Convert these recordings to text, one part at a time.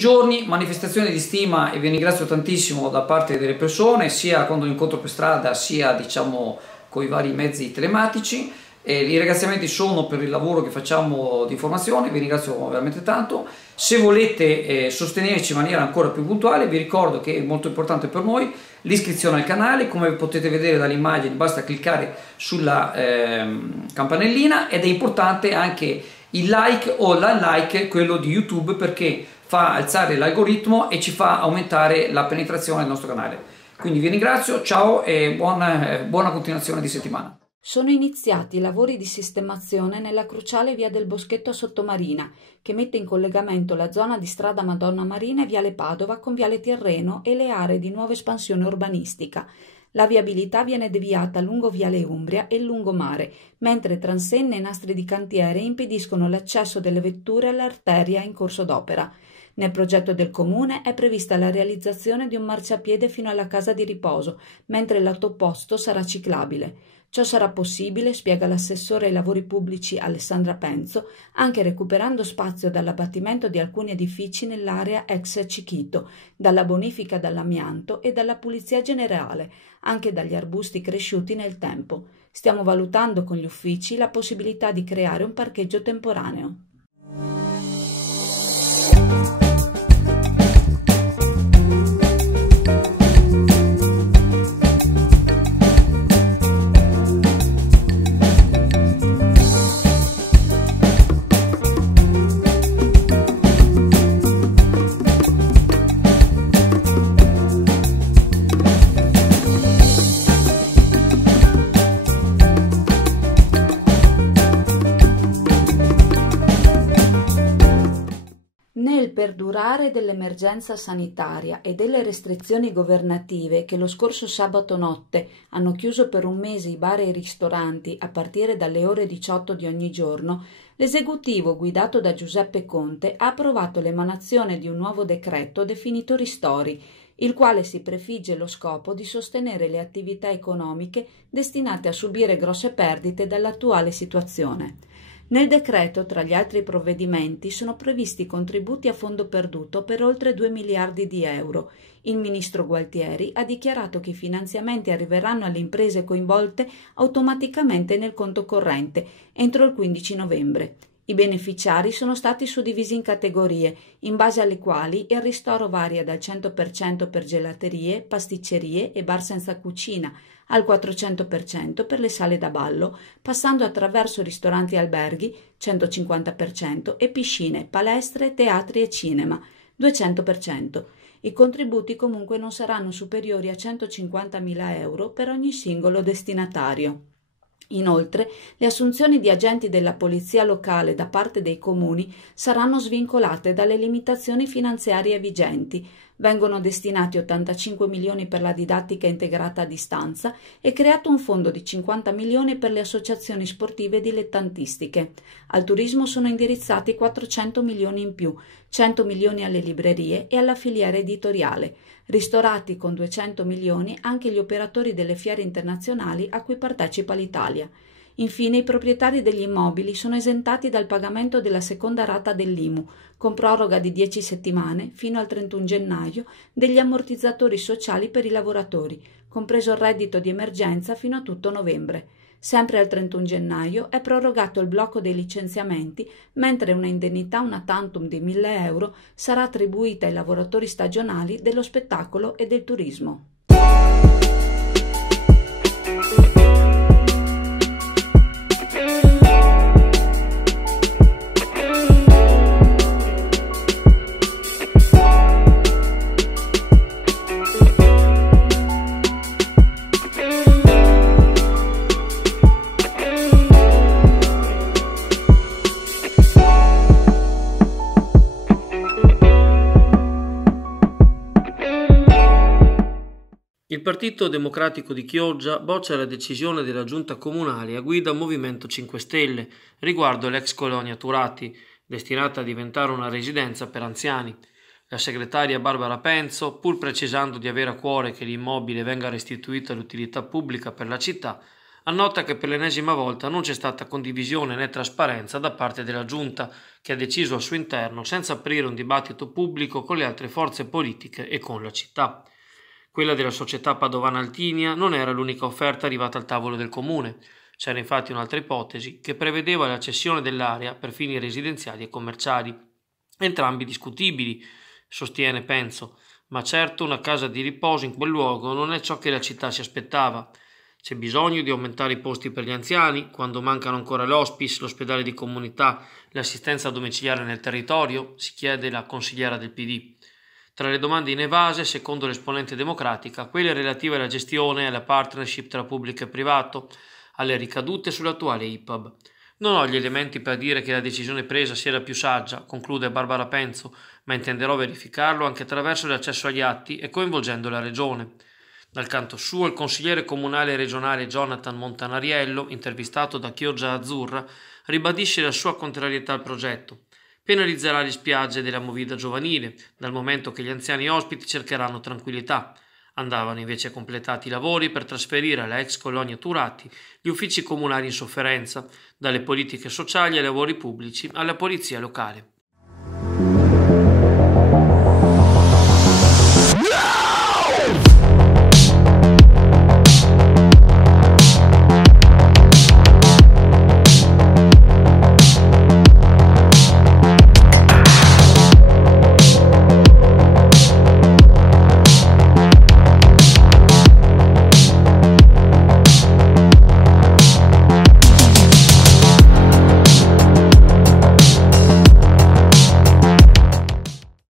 giorni manifestazioni di stima, e vi ringrazio tantissimo da parte delle persone, sia quando incontro per strada, sia diciamo con i vari mezzi telematici. I ringraziamenti sono per il lavoro che facciamo di informazione, vi ringrazio veramente tanto. Se volete sostenerci in maniera ancora più puntuale, vi ricordo che è molto importante per noi l'iscrizione al canale. Come potete vedere dalle immagini, basta cliccare sulla campanellina, ed è importante anche il like o l'unlike, quello di YouTube, perché fa alzare l'algoritmo e ci fa aumentare la penetrazione del nostro canale. Quindi vi ringrazio, ciao e buona continuazione di settimana. Sono iniziati i lavori di sistemazione nella cruciale via del Boschetto a Sottomarina, che mette in collegamento la zona di strada Madonna Marina e viale Padova con viale Tirreno e le aree di nuova espansione urbanistica. La viabilità viene deviata lungo viale Umbria e il lungomare, mentre transenne e nastri di cantiere impediscono l'accesso delle vetture all'arteria in corso d'opera. Nel progetto del comune è prevista la realizzazione di un marciapiede fino alla casa di riposo, mentre il lato opposto sarà ciclabile. Ciò sarà possibile, spiega l'assessore ai lavori pubblici Alessandra Penzo, anche recuperando spazio dall'abbattimento di alcuni edifici nell'area ex Cichito, dalla bonifica dall'amianto e dalla pulizia generale, anche dagli arbusti cresciuti nel tempo. Stiamo valutando con gli uffici la possibilità di creare un parcheggio temporaneo. Nel perdurare dell'emergenza sanitaria e delle restrizioni governative che lo scorso sabato notte hanno chiuso per un mese i bar e i ristoranti a partire dalle ore 18 di ogni giorno, l'esecutivo guidato da Giuseppe Conte ha approvato l'emanazione di un nuovo decreto definito Ristori, il quale si prefigge lo scopo di sostenere le attività economiche destinate a subire grosse perdite dall'attuale situazione. Nel decreto, tra gli altri provvedimenti, sono previsti contributi a fondo perduto per oltre 2 miliardi di euro. Il ministro Gualtieri ha dichiarato che i finanziamenti arriveranno alle imprese coinvolte automaticamente nel conto corrente entro il 15 novembre. I beneficiari sono stati suddivisi in categorie, in base alle quali il ristoro varia dal 100% per gelaterie, pasticcerie e bar senza cucina, al 400% per le sale da ballo, passando attraverso ristoranti e alberghi, 150%, e piscine, palestre, teatri e cinema, 200%. I contributi comunque non saranno superiori a 150.000 euro per ogni singolo destinatario. Inoltre, le assunzioni di agenti della polizia locale da parte dei comuni saranno svincolate dalle limitazioni finanziarie vigenti. Vengono destinati 85 milioni per la didattica integrata a distanza e creato un fondo di 50 milioni per le associazioni sportive dilettantistiche. Al turismo sono indirizzati 400 milioni in più, 100 milioni alle librerie e alla filiera editoriale. Ristorati con 200 milioni anche gli operatori delle fiere internazionali a cui partecipa l'Italia. Infine, i proprietari degli immobili sono esentati dal pagamento della seconda rata dell'IMU, con proroga di 10 settimane fino al 31 gennaio degli ammortizzatori sociali per i lavoratori, compreso il reddito di emergenza fino a tutto novembre. Sempre al 31 gennaio è prorogato il blocco dei licenziamenti, mentre una indennità una tantum di 1.000 euro sarà attribuita ai lavoratori stagionali dello spettacolo e del turismo. Il Partito Democratico di Chioggia boccia la decisione della Giunta Comunale a guida Movimento 5 Stelle riguardo l'ex colonia Turati, destinata a diventare una residenza per anziani. La segretaria Barbara Penzo, pur precisando di avere a cuore che l'immobile venga restituito all'utilità pubblica per la città, annota che per l'ennesima volta non c'è stata condivisione né trasparenza da parte della Giunta, che ha deciso al suo interno senza aprire un dibattito pubblico con le altre forze politiche e con la città. Quella della società padovana Altinia non era l'unica offerta arrivata al tavolo del comune. C'era infatti un'altra ipotesi che prevedeva la cessione dell'area per fini residenziali e commerciali. Entrambi discutibili, sostiene Penzo, ma certo una casa di riposo in quel luogo non è ciò che la città si aspettava. C'è bisogno di aumentare i posti per gli anziani, quando mancano ancora l'hospice, l'ospedale di comunità, l'assistenza domiciliare nel territorio, si chiede la consigliera del PD. Tra le domande inevase, secondo l'esponente democratica, quelle relative alla gestione e alla partnership tra pubblico e privato, alle ricadute sull'attuale IPAB. Non ho gli elementi per dire che la decisione presa sia la più saggia, conclude Barbara Penzo, ma intenderò verificarlo anche attraverso l'accesso agli atti e coinvolgendo la Regione. Dal canto suo, il consigliere comunale e regionale Jonathan Montanariello, intervistato da Chioggia Azzurra, ribadisce la sua contrarietà al progetto. Penalizzerà le spiagge della movida giovanile, dal momento che gli anziani ospiti cercheranno tranquillità. Andavano invece completati i lavori per trasferire alla ex colonia Turati gli uffici comunali in sofferenza, dalle politiche sociali ai lavori pubblici alla polizia locale.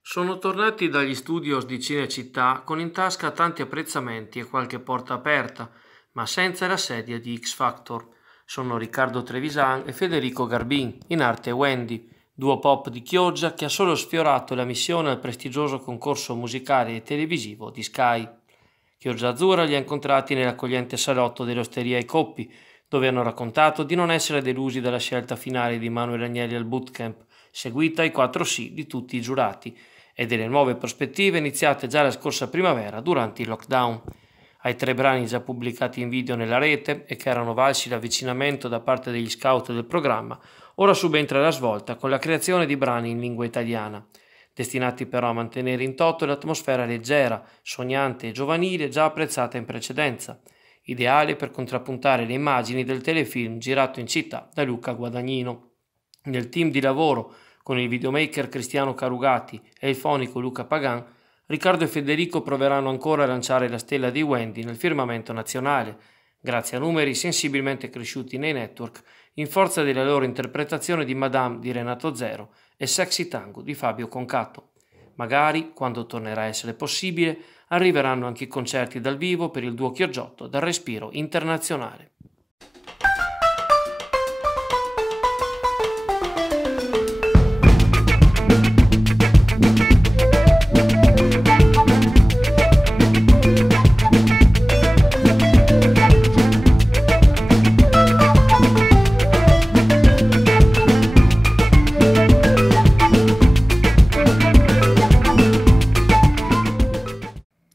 Sono tornati dagli studios di Cinecittà con in tasca tanti apprezzamenti e qualche porta aperta, ma senza la sedia di X Factor. Sono Riccardo Trevisan e Federico Garbin, in arte Wendy, duo pop di Chioggia che ha solo sfiorato la missione al prestigioso concorso musicale e televisivo di Sky. Chioggia Azzurra li ha incontrati nell'accogliente salotto dell'Osteria ai Coppi, dove hanno raccontato di non essere delusi dalla scelta finale di Manuel Agnelli al bootcamp, seguita ai 4 sì di tutti i giurati, e delle nuove prospettive iniziate già la scorsa primavera durante il lockdown. Ai 3 brani già pubblicati in video nella rete e che erano valsi l'avvicinamento da parte degli scout del programma, ora subentra la svolta con la creazione di brani in lingua italiana, destinati però a mantenere in toto l'atmosfera leggera, sognante e giovanile già apprezzata in precedenza, ideale per contrappuntare le immagini del telefilm girato in città da Luca Guadagnino. Nel team di lavoro, con il videomaker Cristiano Carugati e il fonico Luca Pagan, Riccardo e Federico proveranno ancora a lanciare la stella di Wendy nel firmamento nazionale, grazie a numeri sensibilmente cresciuti nei network, in forza della loro interpretazione di Madame di Renato Zero e Sexy Tango di Fabio Concato. Magari, quando tornerà a essere possibile, arriveranno anche i concerti dal vivo per il duo Chioggiotto dal respiro internazionale.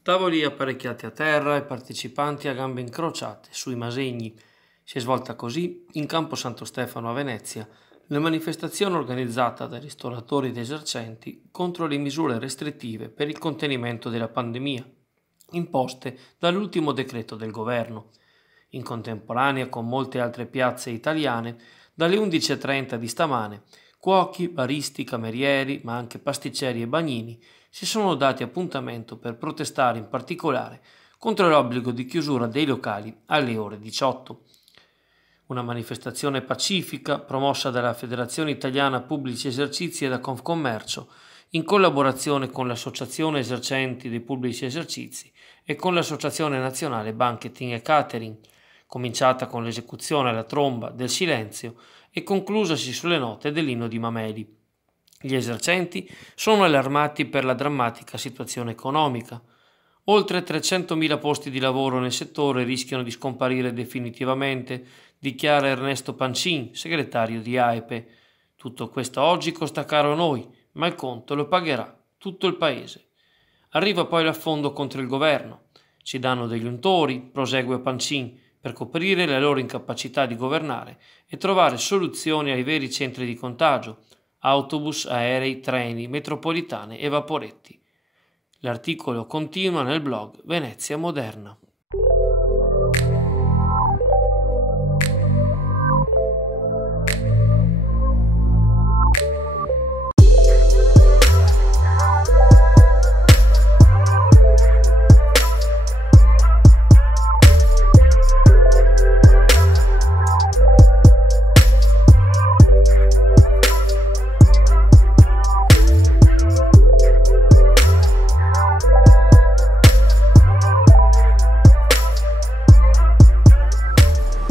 Tavoli apparecchiati a terra e partecipanti a gambe incrociate sui Masegni. Si è svolta così, in campo Santo Stefano a Venezia, la manifestazione organizzata dai ristoratori ed esercenti contro le misure restrittive per il contenimento della pandemia, imposte dall'ultimo decreto del governo. In contemporanea con molte altre piazze italiane, dalle 11:30 di stamane, cuochi, baristi, camerieri, ma anche pasticceri e bagnini si sono dati appuntamento per protestare in particolare contro l'obbligo di chiusura dei locali alle ore 18. Una manifestazione pacifica promossa dalla Federazione Italiana Pubblici Esercizi e da Confcommercio in collaborazione con l'Associazione Esercenti dei Pubblici Esercizi e con l'Associazione Nazionale Banqueting e Catering, cominciata con l'esecuzione alla tromba del Silenzio e conclusasi sulle note dell'inno di Mameli. Gli esercenti sono allarmati per la drammatica situazione economica. Oltre 300.000 posti di lavoro nel settore rischiano di scomparire definitivamente, dichiara Ernesto Pancin, segretario di AEPE. Tutto questo oggi costa caro a noi, ma il conto lo pagherà tutto il paese. Arriva poi l'affondo contro il governo. Ci danno degli untori, prosegue Pancin, per coprire la loro incapacità di governare e trovare soluzioni ai veri centri di contagio, autobus, aerei, treni, metropolitane e vaporetti. L'articolo continua nel blog Venezia Moderna.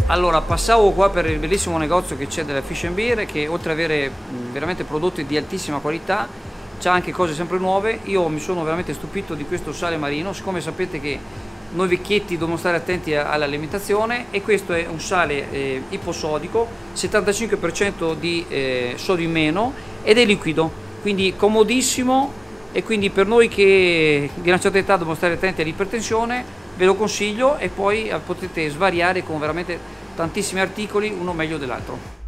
Allora, passavo qua per il bellissimo negozio che c'è della Fish & Beer, che oltre ad avere veramente prodotti di altissima qualità, c'ha anche cose sempre nuove. Io mi sono veramente stupito di questo sale marino. Siccome sapete che noi vecchietti dobbiamo stare attenti all'alimentazione, e questo è un sale iposodico, 75% di sodio in meno, ed è liquido, quindi comodissimo. E quindi per noi che di una certa età dobbiamo stare attenti all'ipertensione, ve lo consiglio, e poi potete svariare con veramente tantissimi articoli, uno meglio dell'altro.